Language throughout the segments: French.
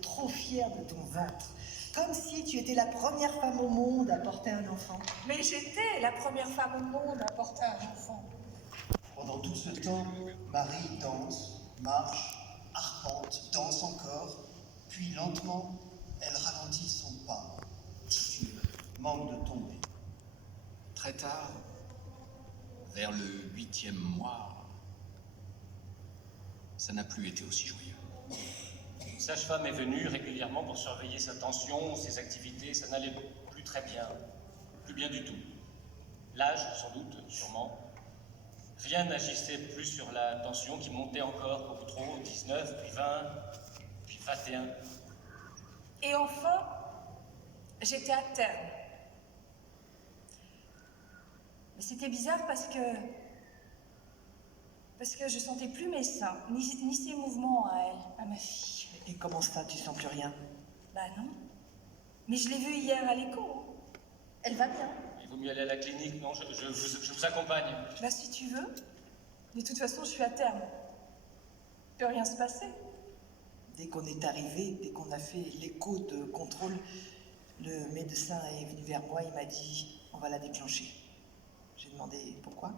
trop fière de ton ventre. Comme si tu étais la première femme au monde à porter un enfant. Mais j'étais la première femme au monde à porter un enfant. Pendant tout ce temps, Marie danse, marche, arpente, danse encore, puis lentement, elle ralentit son pas, titube, manque de tomber. Très tard, vers le 8e mois, ça n'a plus été aussi joyeux. Une sage-femme est venue régulièrement pour surveiller sa tension, ses activités, ça n'allait plus très bien, plus bien du tout. L'âge, sans doute, sûrement. Rien n'agissait plus sur la tension qui montait encore beaucoup trop, 19, puis 20, puis 21. Et enfin, j'étais à terme. Mais c'était bizarre parce que je sentais plus mes seins, ni ses mouvements à elle, à ma fille. Et comment ça, tu sens plus rien? Bah non. Mais je l'ai vue hier à l'écho. Elle va bien. Il vaut mieux aller à la clinique, non, je vous accompagne. Bah si tu veux. De toute façon, je suis à terme. Il peut rien se passer. Dès qu'on est arrivé, dès qu'on a fait l'écho de contrôle, le médecin est venu vers moi, il m'a dit « on va la déclencher ». J'ai demandé « pourquoi ?»«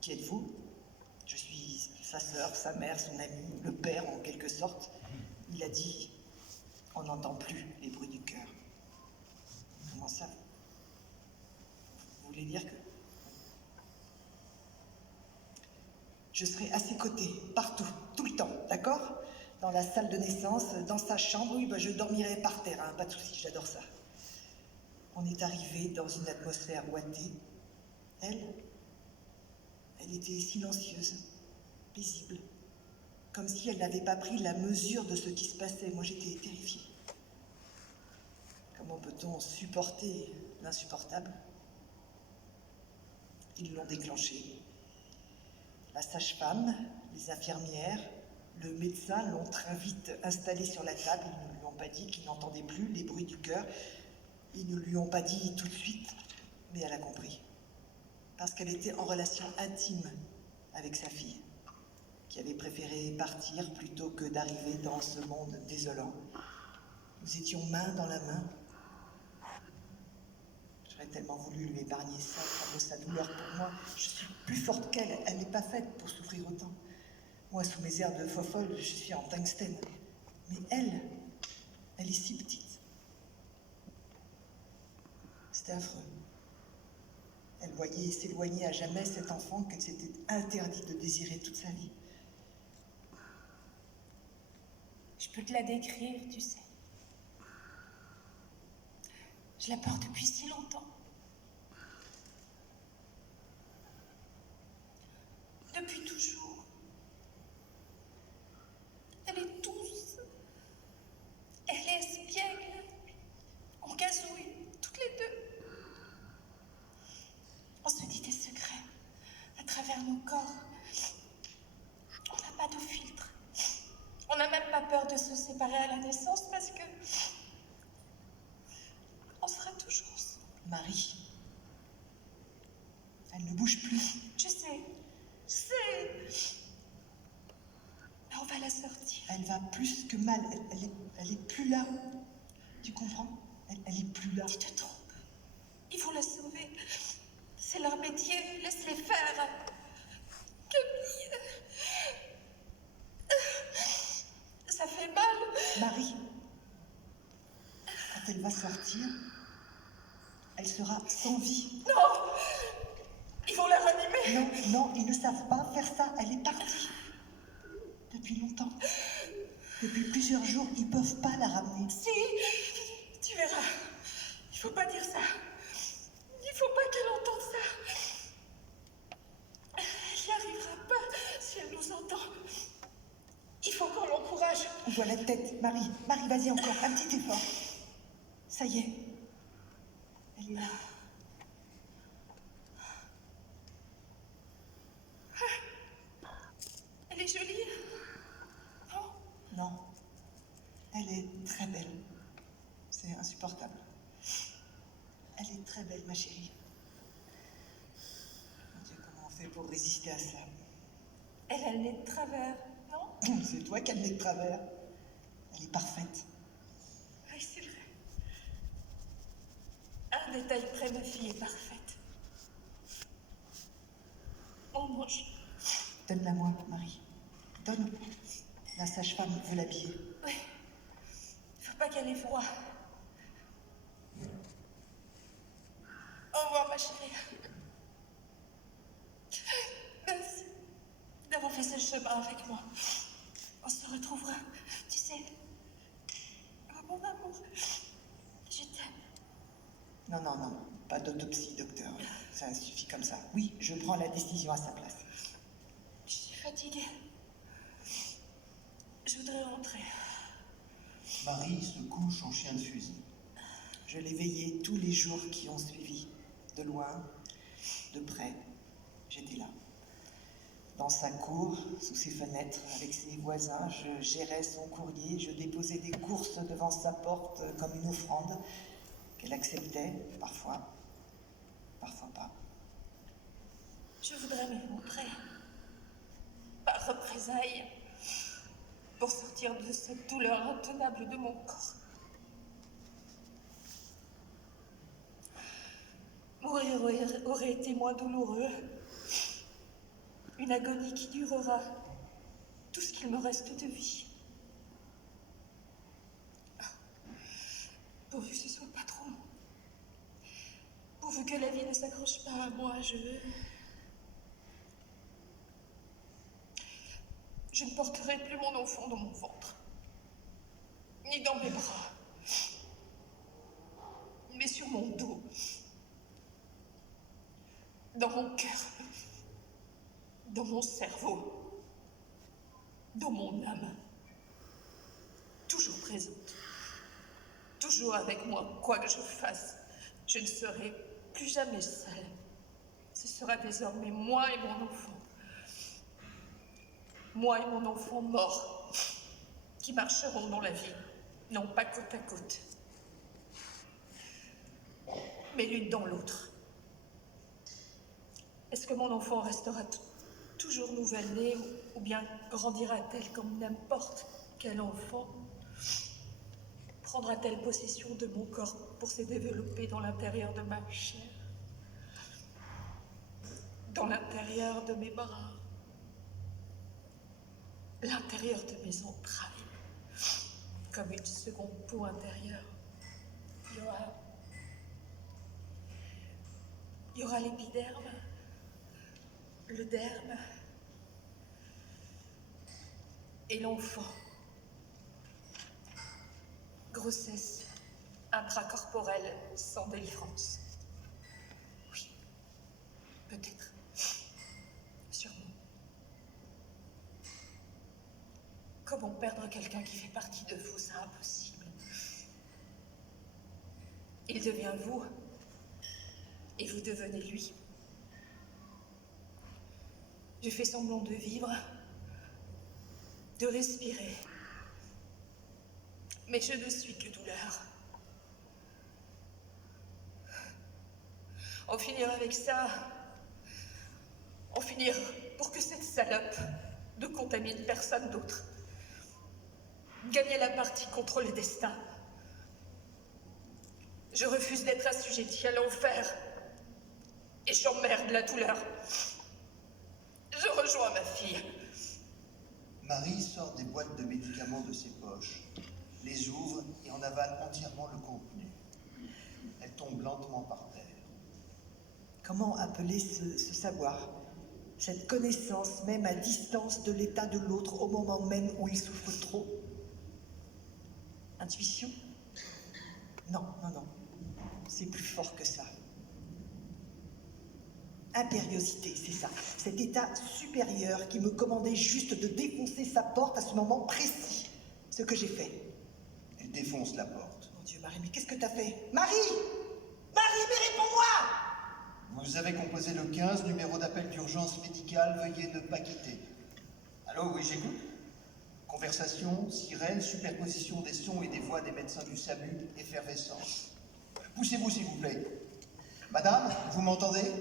Qui êtes-vous » ? Je suis sa sœur, sa mère, son ami, le père en quelque sorte. Il a dit « on n'entend plus les bruits du cœur ». Comment ça? Vous voulez dire que je serai à ses côtés, partout, tout le temps, d'accord? Dans la salle de naissance, dans sa chambre, oui, je dormirai par terre, hein, pas de souci, j'adore ça. On est arrivé dans une atmosphère ouatée. Elle était silencieuse, paisible, comme si elle n'avait pas pris la mesure de ce qui se passait. Moi, j'étais terrifiée. Comment peut-on supporter l'insupportable? Ils l'ont déclenché. La sage-femme, les infirmières, le médecin l'ont très vite installée sur la table. Ils ne lui ont pas dit qu'ils n'entendaient plus les bruits du cœur. Ils ne lui ont pas dit tout de suite, mais elle a compris. Parce qu'elle était en relation intime avec sa fille, qui avait préféré partir plutôt que d'arriver dans ce monde désolant. Nous étions main dans la main. J'aurais tellement voulu lui épargner ça, sa douleur pour moi. Je suis plus forte qu'elle, elle n'est pas faite pour souffrir autant. Moi, sous mes airs de fofolle, je suis en tungstène. Mais elle est si petite. C'était affreux. Elle voyait s'éloigner à jamais cet enfant qu'elle s'était interdit de désirer toute sa vie. Je peux te la décrire, tu sais. Je la porte depuis si longtemps. Depuis toujours. Elle est douce. Elle est espiègle. On gazouille, toutes les deux. On se dit des secrets à travers nos corps. On n'a pas de filtre. On n'a même pas peur de se séparer à la naissance parce que on sera toujours ensemble. Marie, elle ne bouge plus. Je sais. Mais on va la sortir. Elle va plus que mal. Elle est plus là. Tu comprends? Elle est plus là. Tu te trompes. Ils vont la sauver. C'est leur métier. Laisse-les faire. Camille. Ça fait mal. Marie, quand elle va sortir, elle sera sans vie. Non. Ils vont la ranimer. Non, ils ne savent pas faire ça. Elle est partie. Depuis longtemps. Depuis plusieurs jours, ils ne peuvent pas la ramener. Si, tu verras. Il faut pas dire ça. Il faut pas qu'elle entende ça. Elle n'y arrivera pas si elle nous entend. Il faut qu'on l'encourage. On voit la tête. Marie, vas-y encore. Un petit effort. Ça y est. Elle est là. Elle est jolie. Non? Non. Elle est très belle. C'est insupportable. Elle est très belle, ma chérie. Mon Dieu, comment on fait pour résister à ça? Elle a le nez de travers, non? C'est toi qui as le nez de travers. Elle est parfaite. Oui, c'est vrai. À un détail près, ma fille est parfaite. Mon ange. Donne-la-moi, Marie. Donne. La sage-femme veut l'habiller. Oui. Faut pas qu'elle ait froid. Au revoir, ma chérie. Merci d'avoir fait ce chemin avec moi. On se retrouvera, tu sais. Oh, mon amour, je t'aime. Non, non, non, non. Pas d'autopsie, docteur. Ça suffit comme ça. Oui, je prends la décision à sa place. Je suis fatiguée. Je voudrais rentrer. Marie se couche en chien de fusil. Je l'ai veillée tous les jours qui ont suivi. De loin, de près, j'étais là. Dans sa cour, sous ses fenêtres, avec ses voisins, je gérais son courrier, je déposais des courses devant sa porte comme une offrande qu'elle acceptait, parfois, parfois pas. Je voudrais me montrer. Par représailles. Pour sortir de cette douleur intenable de mon corps. Mourir aurait été moins douloureux. Une agonie qui durera tout ce qu'il me reste de vie. Pourvu que ce soit pas trop long. Pourvu que la vie ne s'accroche pas à moi, je ne porterai plus mon enfant dans mon ventre. Ni dans mes bras. Mais sur mon dos. Dans mon cœur. Dans mon cerveau. Dans mon âme. Toujours présente. Toujours avec moi, quoi que je fasse. Je ne serai plus jamais seule. Ce sera désormais moi et mon enfant. Moi et mon enfant mort, qui marcheront dans la vie, non pas côte à côte, mais l'une dans l'autre. Est-ce que mon enfant restera toujours nouvelle-née ou bien grandira-t-elle comme n'importe quel enfant? Prendra-t-elle possession de mon corps pour se développer dans l'intérieur de ma chair, dans l'intérieur de mes bras, l'intérieur de mes entrailles, comme une seconde peau intérieure? Il y aura l'épiderme, le derme et l'enfant. Grossesse intracorporelle sans délivrance. Oui, peut-être, sûrement. Comment perdre quelqu'un qui fait partie de vous, c'est impossible. Il devient vous, et vous devenez lui. Je fais semblant de vivre, de respirer. Mais je ne suis que douleur. En finir avec ça, en finir pour que cette salope ne contamine personne d'autre. Gagner la partie contre le destin. Je refuse d'être assujettie à l'enfer. Et j'emmerde la douleur. Je rejoins ma fille. Marie sort des boîtes de médicaments de ses poches, les ouvre et en avale entièrement le contenu. Elle tombe lentement par terre. Comment appeler ce savoir, cette connaissance même à distance de l'état de l'autre au moment même où il souffre trop? Intuition? Non, non, non. C'est plus fort que ça. Impériosité, c'est ça. Cet état supérieur qui me commandait juste de défoncer sa porte à ce moment précis. Ce que j'ai fait. Elle défonce la porte. Mon Dieu, Marie, mais qu'est-ce que t'as fait? Marie! Marie, mais réponds-moi! Vous avez composé le 15, numéro d'appel d'urgence médicale, veuillez ne pas quitter. Allô, oui, j'écoute. Conversation, sirène, superposition des sons et des voix des médecins du SAMU, effervescence. Poussez-vous, s'il vous plaît. Madame, vous m'entendez?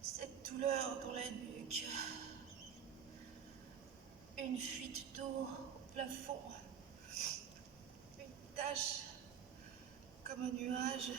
Cette douleur dans la nuque. Une fuite d'eau au plafond. Une tache comme un nuage.